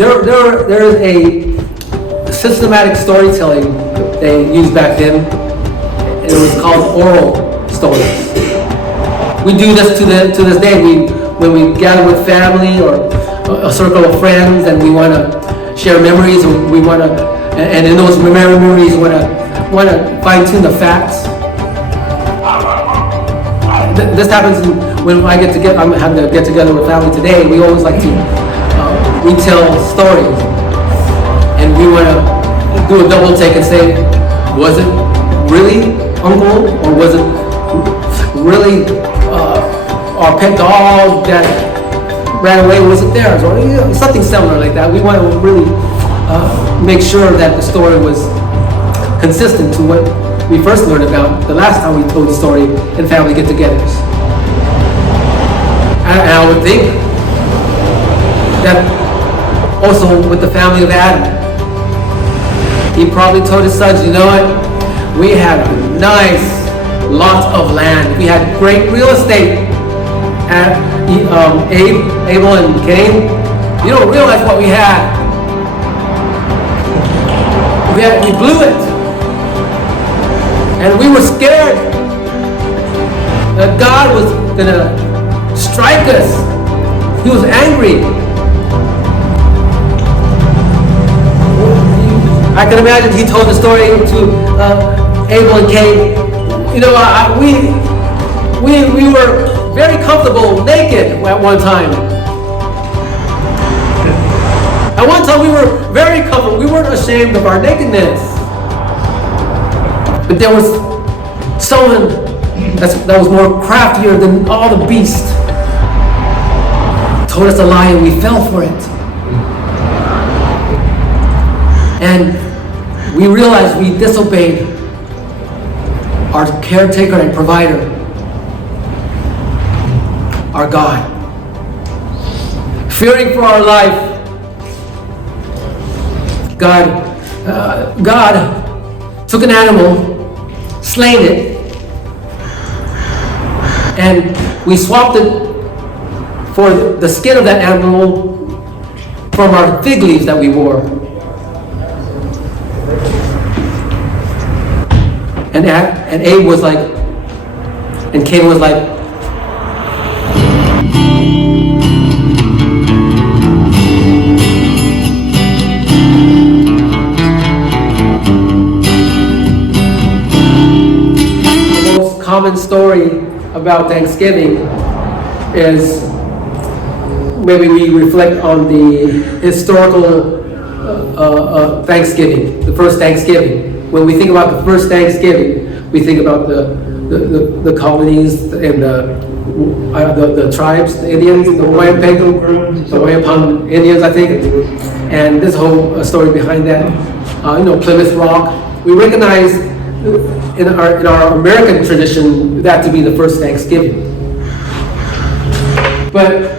there is a systematic storytelling they used back then. It was called oral stories. We do this to this day. When we gather with family or a circle of friends, and we want to share memories, and we want to, and in those memories, want to fine tune the facts. This happens when I'm having to get together with family today. We always like to retell stories, and we want to do a double take and say, was it really Uncle, or was it really our pet dog that ran away? Was it theirs, or something similar like that? We want to really make sure that the story was consistent to what we first learned about the last time we told the story in family get-togethers. And I would think that also with the family of Adam, he probably told his sons, you know what? We had a nice lot of land. We had great real estate. And Abel and Cain, you don't realize what we had. We blew it. And we were scared that God was gonna strike us. He was angry. I can imagine he told the story to Abel and Cain. You know, we were very comfortable naked at one time. At one time we were very comfortable. We weren't ashamed of our nakedness. But there was someone that was more craftier than all the beasts. Told us a lie and we fell for it. And we realized we disobeyed our caretaker and provider, our God. Fearing for our life, God took an animal, slain it, and we swapped it for the skin of that animal from our fig leaves that we wore. And Abe was like, and Cain was like, the most common story about Thanksgiving is maybe we reflect on the historical Thanksgiving, the first Thanksgiving. When we think about the first Thanksgiving, we think about the colonies and the tribes, the Indians, the Wampanoag Indians, I think, and this whole story behind that. Plymouth Rock. We recognize in our American tradition that to be the first Thanksgiving. But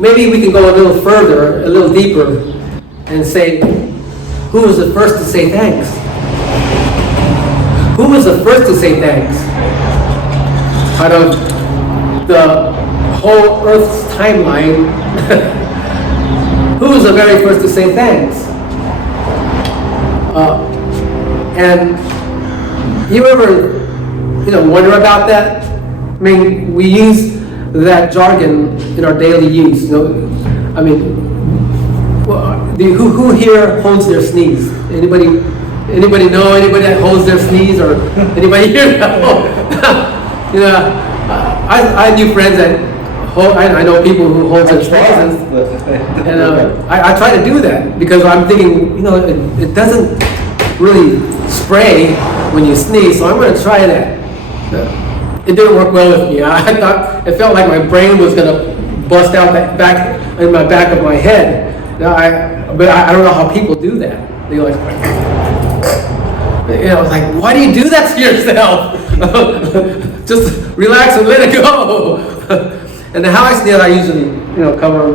maybe we can go a little further, a little deeper, and say, who was the first to say thanks? Who was the first to say thanks? Out of the whole Earth's timeline, who was the very first to say thanks? And you ever, wonder about that? I mean, we use that jargon in our daily use. I mean, who here holds their sneeze? Anybody know anybody that holds their sneeze, or anybody here know? I knew friends that I know people who hold their sneezes, and I try to do that because I'm thinking, it doesn't really spray when you sneeze, so I'm going to try that. It didn't work well with me. I thought it felt like my brain was going to bust out back in my back of my head. But I don't know how people do that. They're like, like, why do you do that to yourself? Just relax and let it go. And then how I sneeze, I usually, cover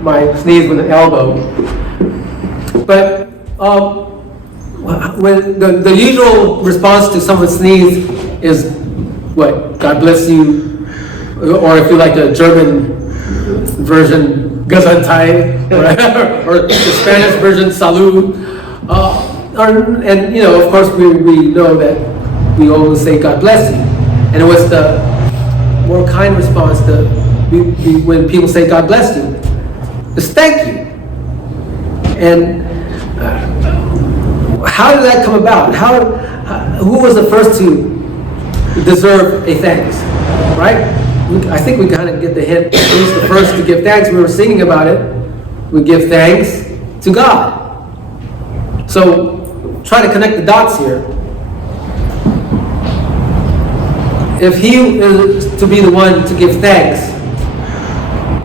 my sneeze with an elbow. But when the usual response to someone's sneeze is what? God bless you, or if you like the German version, Gazantay, or the Spanish version, salud. And of course, we know that we always say God bless you. And it was the more kind response when people say God bless you, is thank you. And how did that come about? Who was the first to deserve a thanks? Right? I think we kind of get the hint. Who's the first to give thanks? We were singing about it. We give thanks to God. So try to connect the dots here. If he is to be the one to give thanks,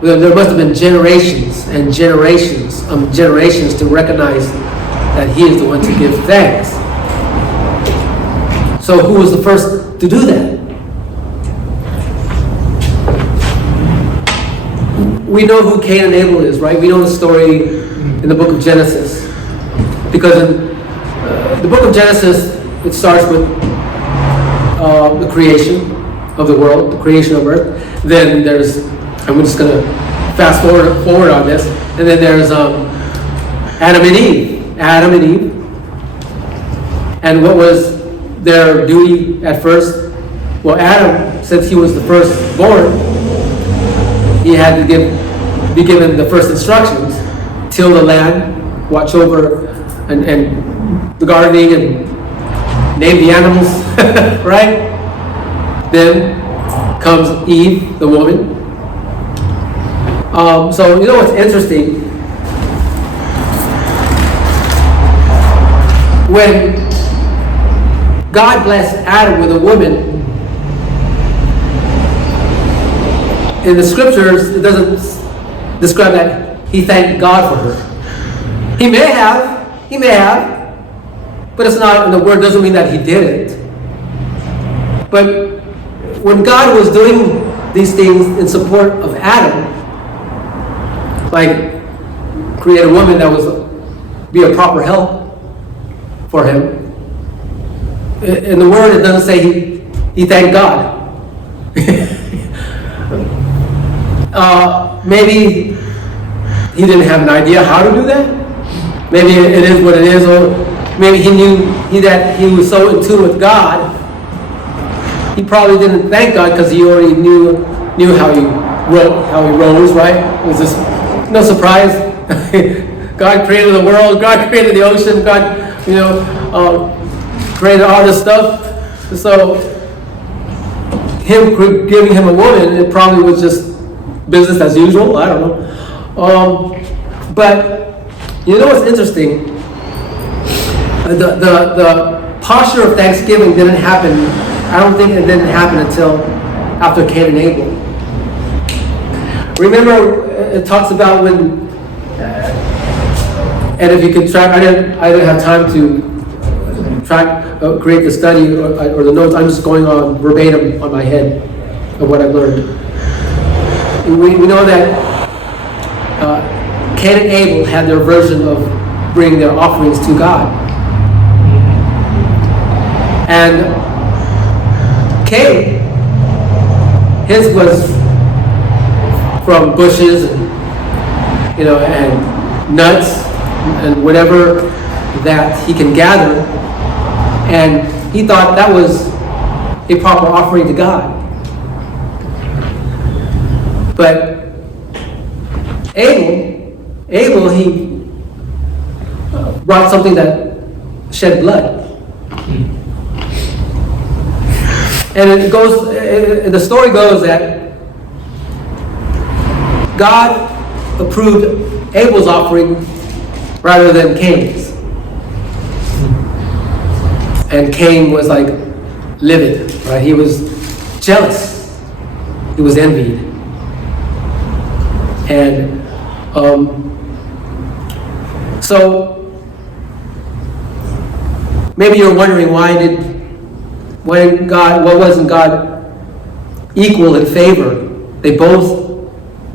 then there must have been generations and generations to recognize that he is the one to give thanks. So who was the first to do that? We know who Cain and Abel is, right? We know the story in the book of Genesis. Because in the book of Genesis, it starts with the creation of the world, the creation of earth. Then there's, I'm just going to fast forward on this. And then there's Adam and Eve. And what was their duty at first? Well, Adam, since he was the firstborn, he had to be given the first instructions: till the land, watch over and the gardening, and name the animals, right? Then comes Eve, the woman. So you know what's interesting? When God blessed Adam with a woman, in the scriptures, it doesn't describe that he thanked God for her. He may have, but it's not, and the word doesn't mean that he did it. But when God was doing these things in support of Adam, like create a woman that was be a proper help for him, in the word it doesn't say he thanked God. Maybe he didn't have an idea how to do that. Maybe it is what it is, or maybe he knew that he was so in tune with God. He probably didn't thank God because he already knew how he rose, right? It was just no surprise. God created the world. God created the ocean. God, created all this stuff. So him giving him a woman, it probably was just business as usual. I don't know. But you know what's interesting? The posture of Thanksgiving didn't happen. I don't think it didn't happen until after Cain and Abel. Remember, it talks about when, and if you can track, I didn't have time to create the study or the notes. I'm just going on verbatim on my head of what I've learned. We know that Cain and Abel had their version of bringing their offerings to God. And Cain, his was from bushes and nuts and whatever that he can gather, and he thought that was a proper offering to God. But Abel, he brought something that shed blood. And the story goes that God approved Abel's offering rather than Cain's. And Cain was like livid, right? He was jealous. He was envied. And so maybe you're wondering why wasn't God equal in favor? They both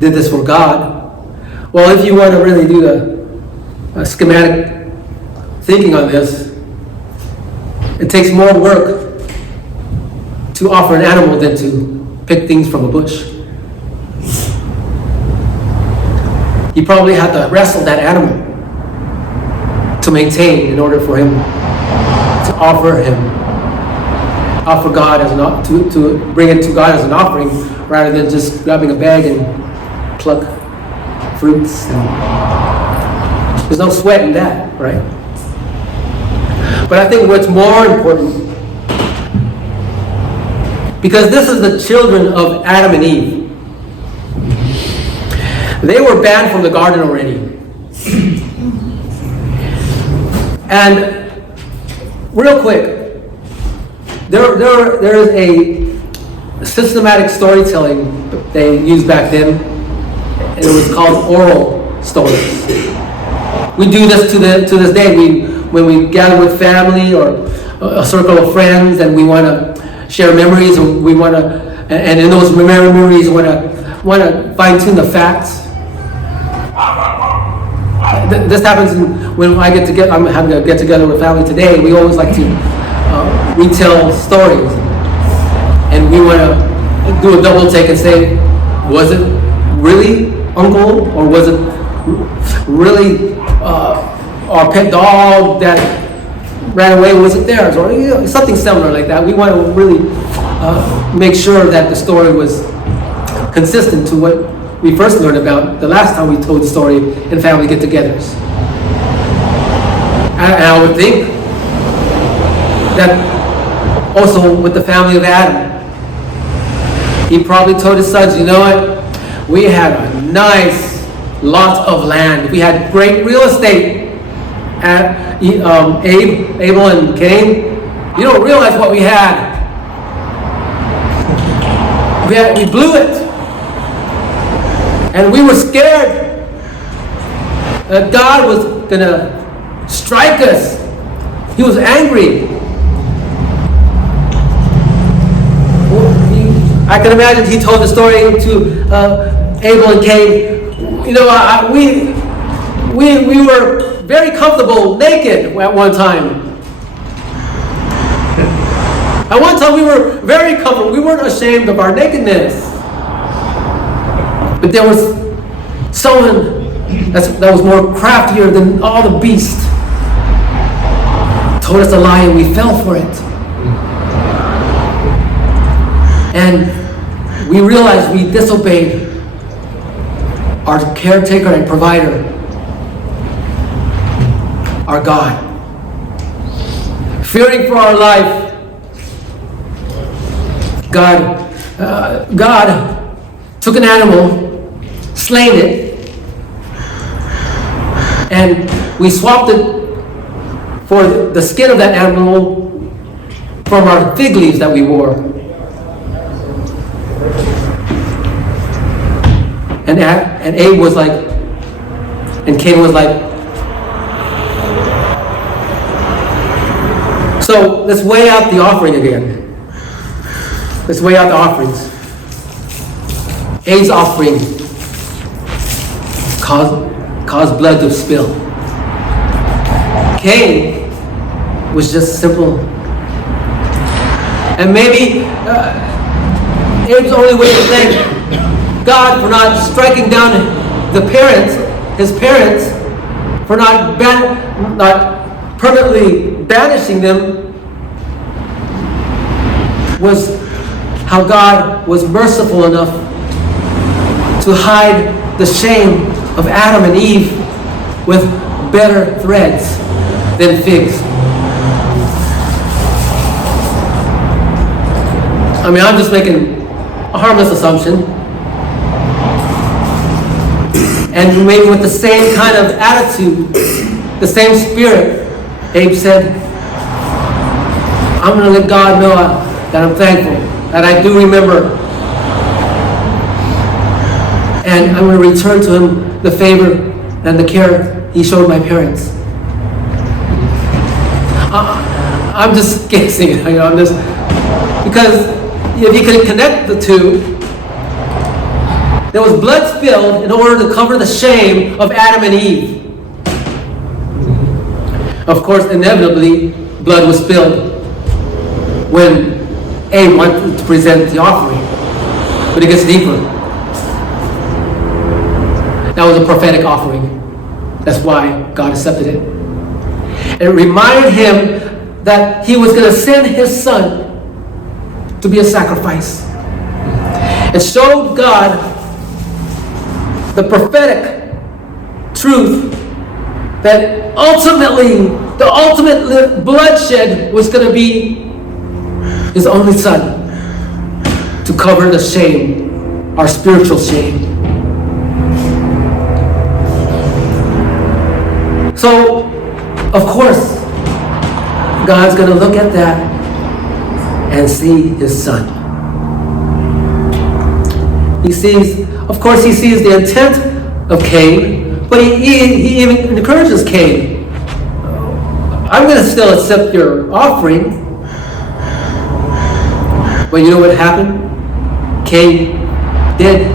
did this for God. Well, if you want to really do the schematic thinking on this, it takes more work to offer an animal than to pick things from a bush. He probably had to wrestle that animal to maintain in order for him to offer God as to bring it to God as an offering, rather than just grabbing a bag and pluck fruits. There's no sweat in that, right? But I think what's more important, because this is the children of Adam and Eve. They were banned from the garden already. And real quick, there is a systematic storytelling they used back then, and it was called oral stories. We do this to this day. When we gather with family or a circle of friends, and we want to share memories, and in those memories, want to fine tune the facts. This happens when I'm having a get together with family today. We always like to retell stories, and we want to do a double take and say, was it really Uncle, or was it really our pet dog that ran away? Was it theirs, or something similar like that? We want to really make sure that the story was consistent to what we first learned about the last time we told the story in family get-togethers. And I would think that also with the family of Adam, he probably told his sons, you know what? We had a nice lot of land. We had great real estate. Abel and Cain, you don't realize what we had. We blew it. And we were scared that God was going to strike us. He was angry. I can imagine he told the story to Abel and Cain. You know, we were very comfortable naked at one time. At one time we were very comfortable. We weren't ashamed of our nakedness. But there was someone that was more craftier than all the beasts. Told us to lie, and we fell for it. And we realized we disobeyed our caretaker and provider, our God. Fearing for our life, God took an animal, slain it, and we swapped it for the skin of that animal from our fig leaves that we wore. And Abe was like, and Cain was like, so let's weigh out the offering again. Let's weigh out the offerings. Abe's offering caused blood to spill. Cain was just simple. And maybe Abe's only way to thank God for not striking down his parents, for not permanently banishing them, was how God was merciful enough to hide the shame of Adam and Eve with better threads than figs. I mean, I'm just making a harmless assumption. And maybe with the same kind of attitude, the same spirit, Abe said, I'm going to let God know that I'm thankful, that I do remember. And I'm going to return to him the favor and the care he showed my parents. I'm just guessing, because if you can connect the two, there was blood spilled in order to cover the shame of Adam and Eve. Of course, inevitably, blood was spilled when Abe wanted to present the offering. But it gets deeper. That was a prophetic offering. That's why God accepted it. And it reminded him that he was going to send his son to be a sacrifice. It showed God the prophetic truth that ultimately, the ultimate bloodshed was going to be his only son to cover the shame, our spiritual shame. So, of course, God's going to look at that and see his son. He sees, of course, he sees the intent of Cain, but he even encourages Cain. I'm going to still accept your offering. But you know what happened? Cain did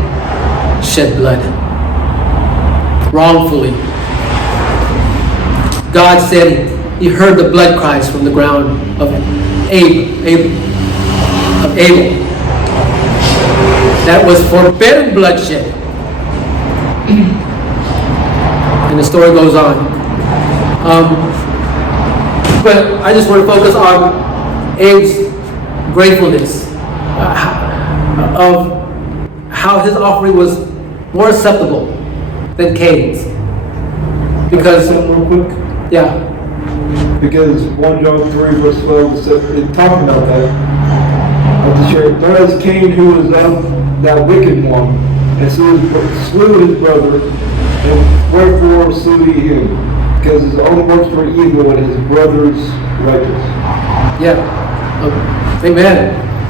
shed blood. Wrongfully. God said he heard the blood cries from the ground of Abel. That was forbidden bloodshed. And the story goes on. But I just want to focus on Abe's gratefulness of how his offering was more acceptable than Cain's. Because, real quick, yeah. because 1 John 3 verse 12 is talking about that. Whereas Cain, who was of that wicked one, and slew his brother, and wherefore slew he him? Because his own works were evil and his brother's righteous. Yeah. Amen.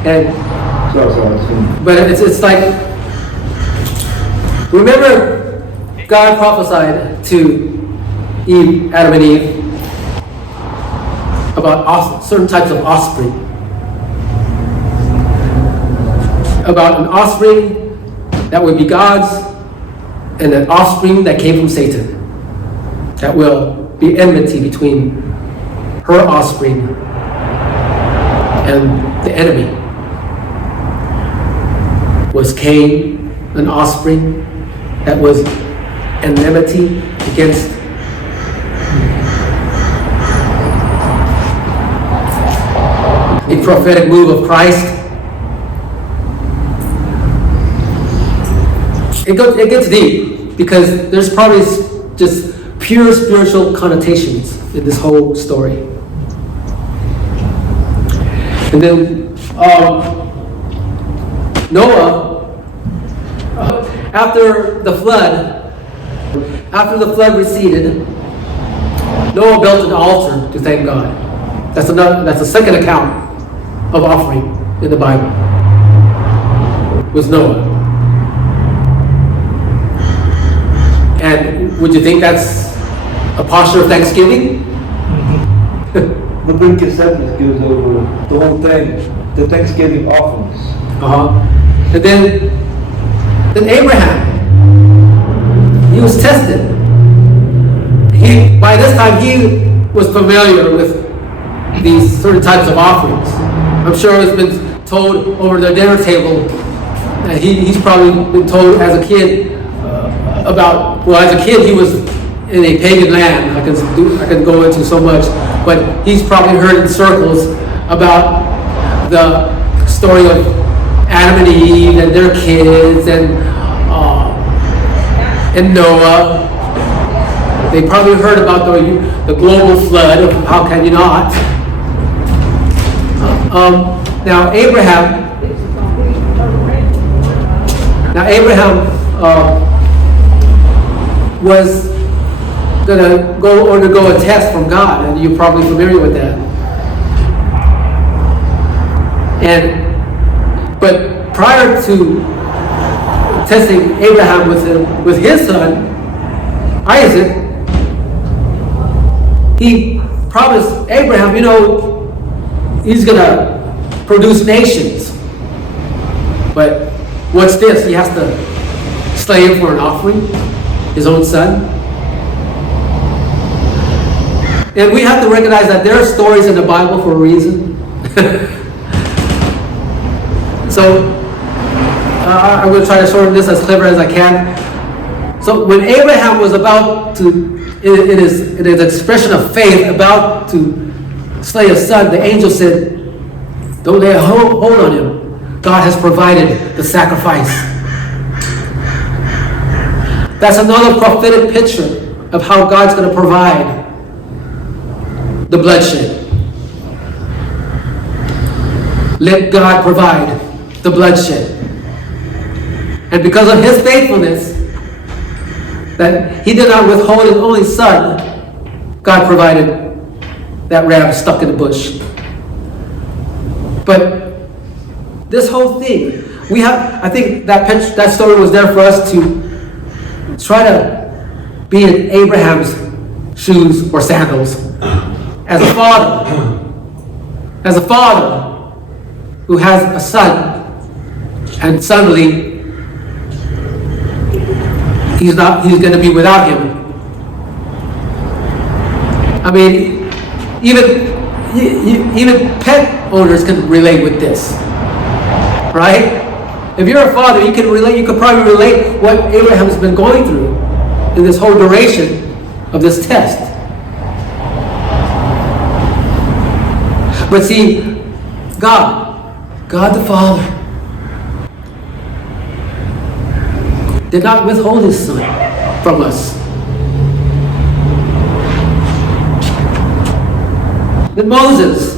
And but it's like, remember God prophesied to Adam and Eve about certain types of offspring. About an offspring that would be God's and an offspring that came from Satan. That will be enmity between her offspring and the enemy. Was Cain an offspring that was enmity against a prophetic move of Christ? It gets deep because there's probably just pure spiritual connotations in this whole story. And then Noah, after the flood receded, Noah built an altar to thank God. That's the second account of offering in the Bible. Was Noah. And would you think that's a posture of thanksgiving? Leviticus 7 goes over the whole thing, the Thanksgiving offerings. And then Abraham, he was tested. By this time he was familiar with these certain types of offerings. I'm sure it's been told over the dinner table. And he's probably been told as a kid as a kid he was in a pagan land. I can go into so much, but he's probably heard in circles about the story of Adam and Eve and their kids and Noah. They probably heard about the global flood. How can you not? Now Abraham was going to go undergo a test from God, and you're probably familiar with that. But prior to testing Abraham with his son Isaac, he promised Abraham, he's going to produce nations. But what's this? He has to slay him for an offering, his own son. And we have to recognize that there are stories in the Bible for a reason. So I'm going to try to shorten this as clever as I can. So when Abraham was about to, in his expression of faith, about to slay his son, the angel said, don't lay a hold on him. God has provided the sacrifice. That's another prophetic picture of how God's going to provide the bloodshed. Let God provide the bloodshed. And because of his faithfulness, that he did not withhold his only son, God provided that ram stuck in the bush. But this whole thing, I think that story was there for us to try to be in Abraham's shoes or sandals. As a father who has a son, and suddenly he's going to be without him. I mean, even pet owners can relate with this, right? If you're a father, you can relate. You could probably relate what Abraham's been going through in this whole duration of this test. But see, God the Father, did not withhold his son from us. Then Moses,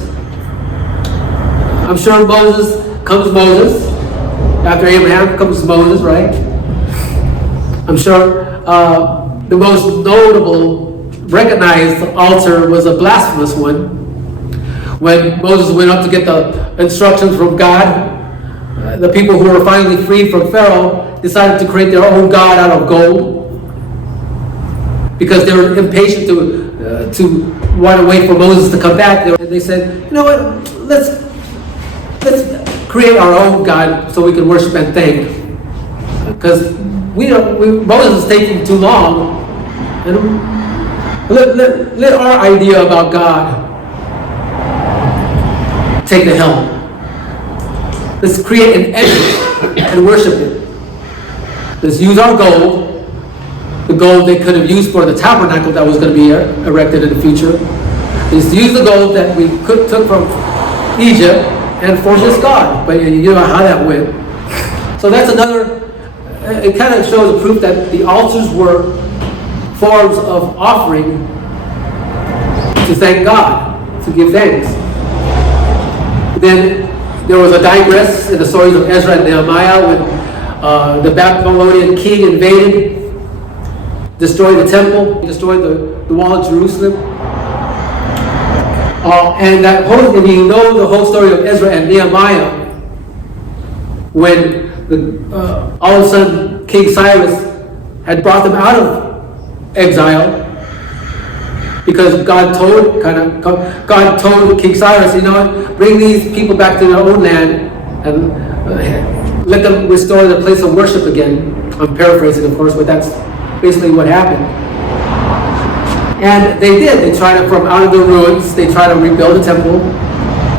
I'm sure Moses, after Abraham comes Moses, right? I'm sure the most notable, recognized altar was a blasphemous one. When Moses went up to get the instructions from God, the people who were finally freed from Pharaoh decided to create their own god out of gold because they were impatient to want to wait for Moses to come back. They said, you know what, let's create our own god so we can worship and thank, because Moses is taking too long, and let our idea about God take the helm. Let's create an image and worship it. Let's use our gold, the gold they could have used for the tabernacle that was going to be erected in the future. Let's use the gold that we took from Egypt and for this God. But you know how that went. So that's another, it kind of shows a proof that the altars were forms of offering to thank God, to give thanks. Then there was a digress in the stories of Ezra and Nehemiah when the Babylonian king invaded, destroyed the temple, destroyed the wall of Jerusalem. And you know the whole story of Ezra and Nehemiah, when all of a sudden King Cyrus had brought them out of exile, because God told King Cyrus, you know, bring these people back to their own land and let them restore the place of worship again. I'm paraphrasing, of course, but that's basically what happened. And they did. They tried to, from out of the ruins, they tried to rebuild the temple,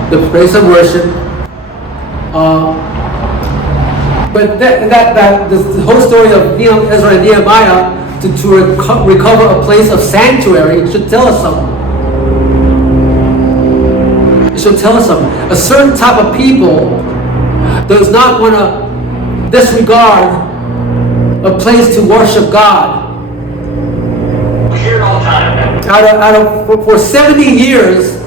the place of worship. But the whole story of Ezra and Nehemiah to recover a place of sanctuary should tell us something. It should tell us something. A certain type of people does not want to disregard a place to worship God. We hear it all the time. For 70 years,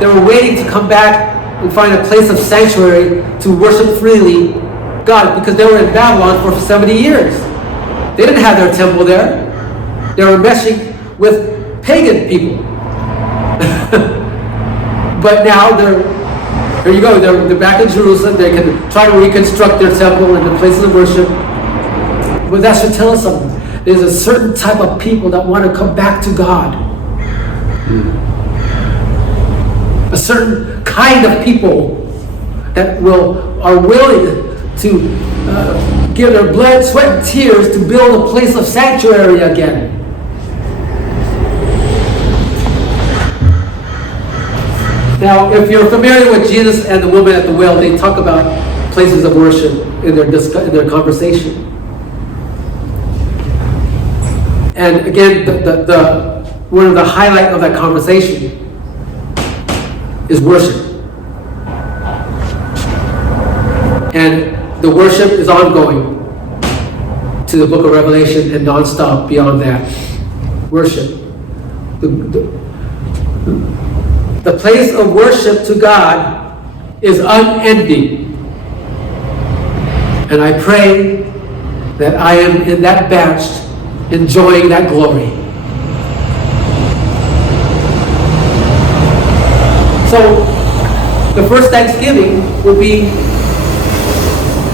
they were waiting to come back and find a place of sanctuary to worship freely God, because they were in Babylon for 70 years. They didn't have their temple there. They were meshing with pagan people. But now here you go, they're back in Jerusalem. They can try to reconstruct their temple and the places of worship. But that should tell us something. There's a certain type of people that want to come back to God. A certain kind of people that are willing to give their blood, sweat, and tears to build a place of sanctuary again. Now, if you're familiar with Jesus and the woman at the well, they talk about places of worship in their conversation. And again, the one of the highlight of that conversation is worship. And the worship is ongoing to the book of Revelation and non-stop beyond that. Worship. The place of worship to God is unending. And I pray that I am in that batch enjoying that glory. So, the first Thanksgiving will be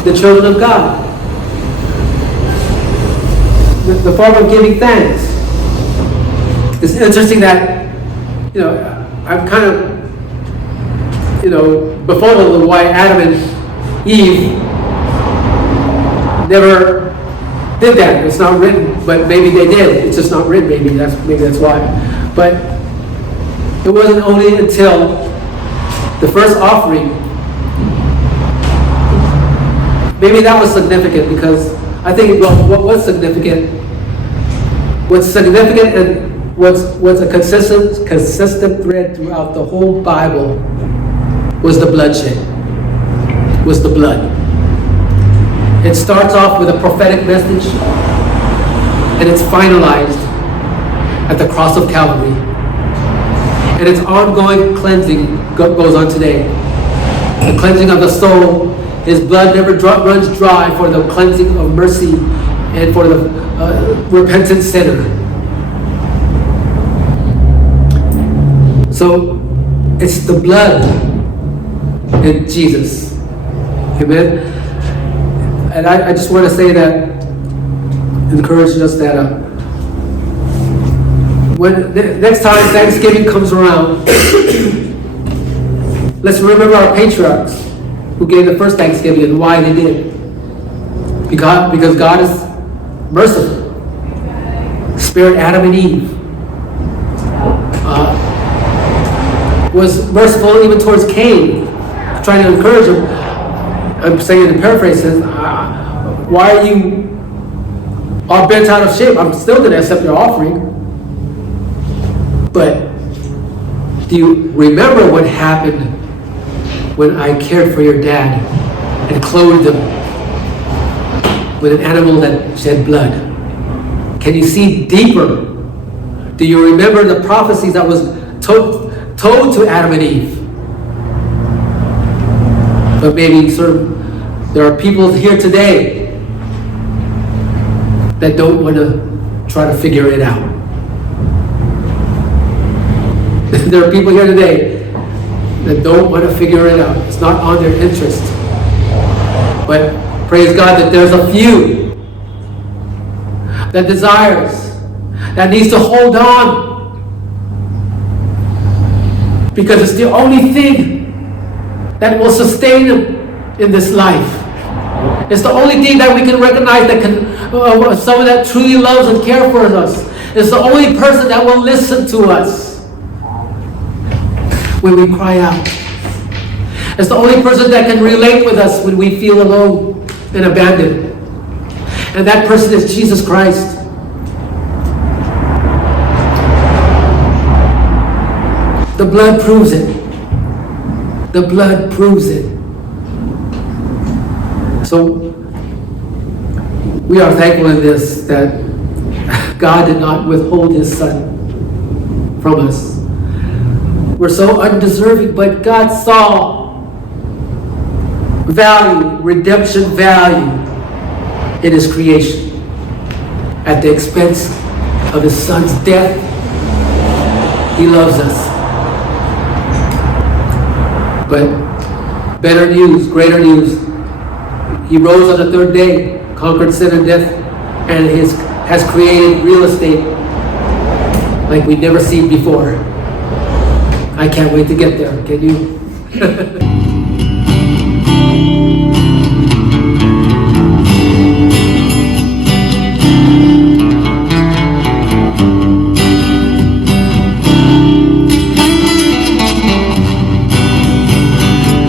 the children of God. The form of giving thanks. It's interesting that, I'm kind of, befuddled with why Adam and Eve never did that. It's not written, but maybe they did. It's just not written. Maybe that's why. But it wasn't only until the first offering. Maybe that was significant because I think what was significant. What's significant and what's a consistent thread throughout the whole Bible was the bloodshed. Was the blood. It starts off with a prophetic message, and it's finalized at the cross of Calvary. And its ongoing cleansing goes on today. The cleansing of the soul. His blood never runs dry for the cleansing of mercy and for the repentant sinner. So, it's the blood in Jesus. Amen? And I just want to say that, encourage us that when next time Thanksgiving comes around, let's remember our patriarchs who gave the first Thanksgiving and why they did. Because God is merciful. Spared Adam and Eve. Was merciful even towards Cain, trying to encourage him. I'm saying in the paraphrase, says, why are you all bent out of shape? I'm still going to accept your offering. But do you remember what happened when I cared for your dad and clothed him with an animal that shed blood? Can you see deeper? Do you remember the prophecies that was told to Adam and Eve? But maybe there are people here today that don't want to try to figure it out. There are people here today that don't want to figure it out. It's not on their interest. But praise God that there's a few that desires, that needs to hold on. Because it's the only thing that will sustain them in this life. It's the only thing that we can recognize that can, someone that truly loves and cares for us. It's the only person that will listen to us when we cry out. It's the only person that can relate with us when we feel alone and abandoned. And that person is Jesus Christ. The blood proves it. The blood proves it. So we are thankful in this that God did not withhold his son from us. We're so undeserving, but God saw value, redemption value in his creation at the expense of his son's death. He loves us. But better news, greater news. He rose on the third day, conquered sin and death, and has created real estate like we've never seen before. I can't wait to get there. Can you?